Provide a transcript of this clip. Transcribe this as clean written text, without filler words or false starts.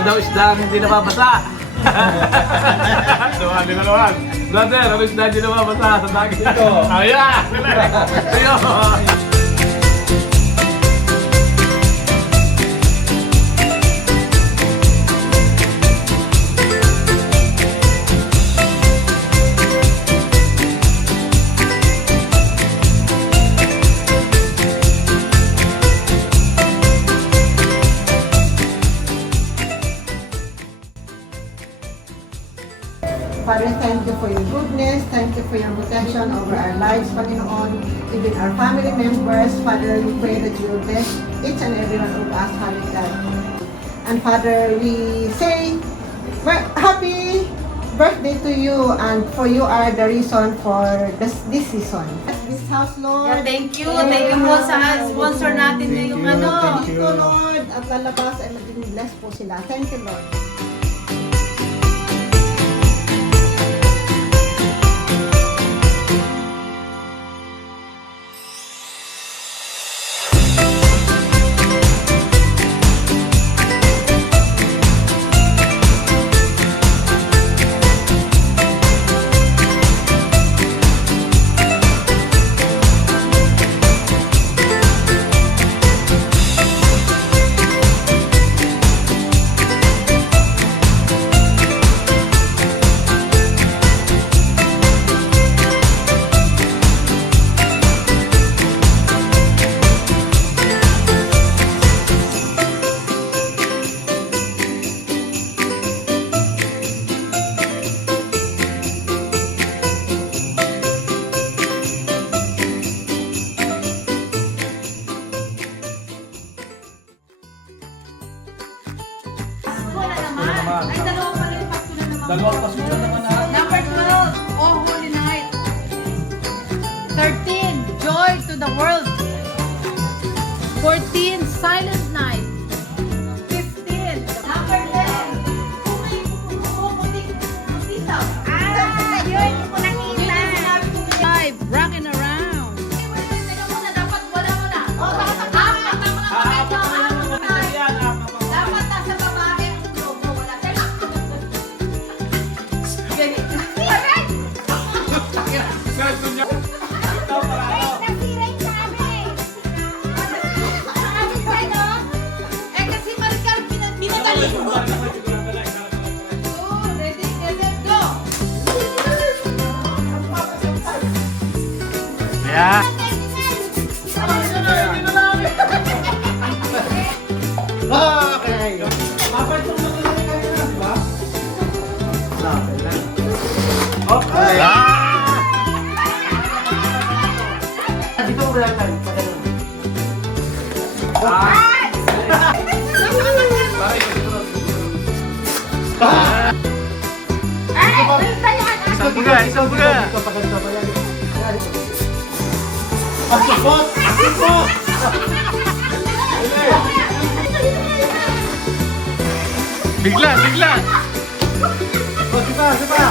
daw isda ang hindi nababasa. Luwan, luwan. Brother, ano isda hindi nababasa sa dagat? Ito. Ayan! Ayun! Father, thank you for your goodness. Thank you for your protection over our lives, Panginoon, even our family members. Father, we pray that you will bless each and every one of us, Father God. And Father, we say, happy birthday to you, and for you are the reason for this season. This house, Lord. Yeah, thank you. Thank you po sa sponsor natin na yung ano. Thank you, Lord. At lalabas ay maging blessed po sila. Thank you, Lord. Ay, dalawang pala yung Pasko na naman. Dalawang Pasko na naman na. Number 12, Oh Holy Night. 13, Joy to the World. 14, Silent Night. 15, number 10, Pumutitaw. Ah, yun ko nakita. 5, Rockin' Around. Teka muna, dapat wala mo na. Apat ang mga kamay nyo. Dapat nasa babae ang loob mo. Wala. Teka. Ganito. Nasira yung sabi. Nakabit ba ito? Eh kasi Maricar, binatali mo. Oh, ready, set, go! Yeah. Okay. Okay. Dito ko lang tayo. Ay, basta yan. Isang buga, isang buga. Asupot! Asupot! Bigla, bigla. O, sipa, sipa!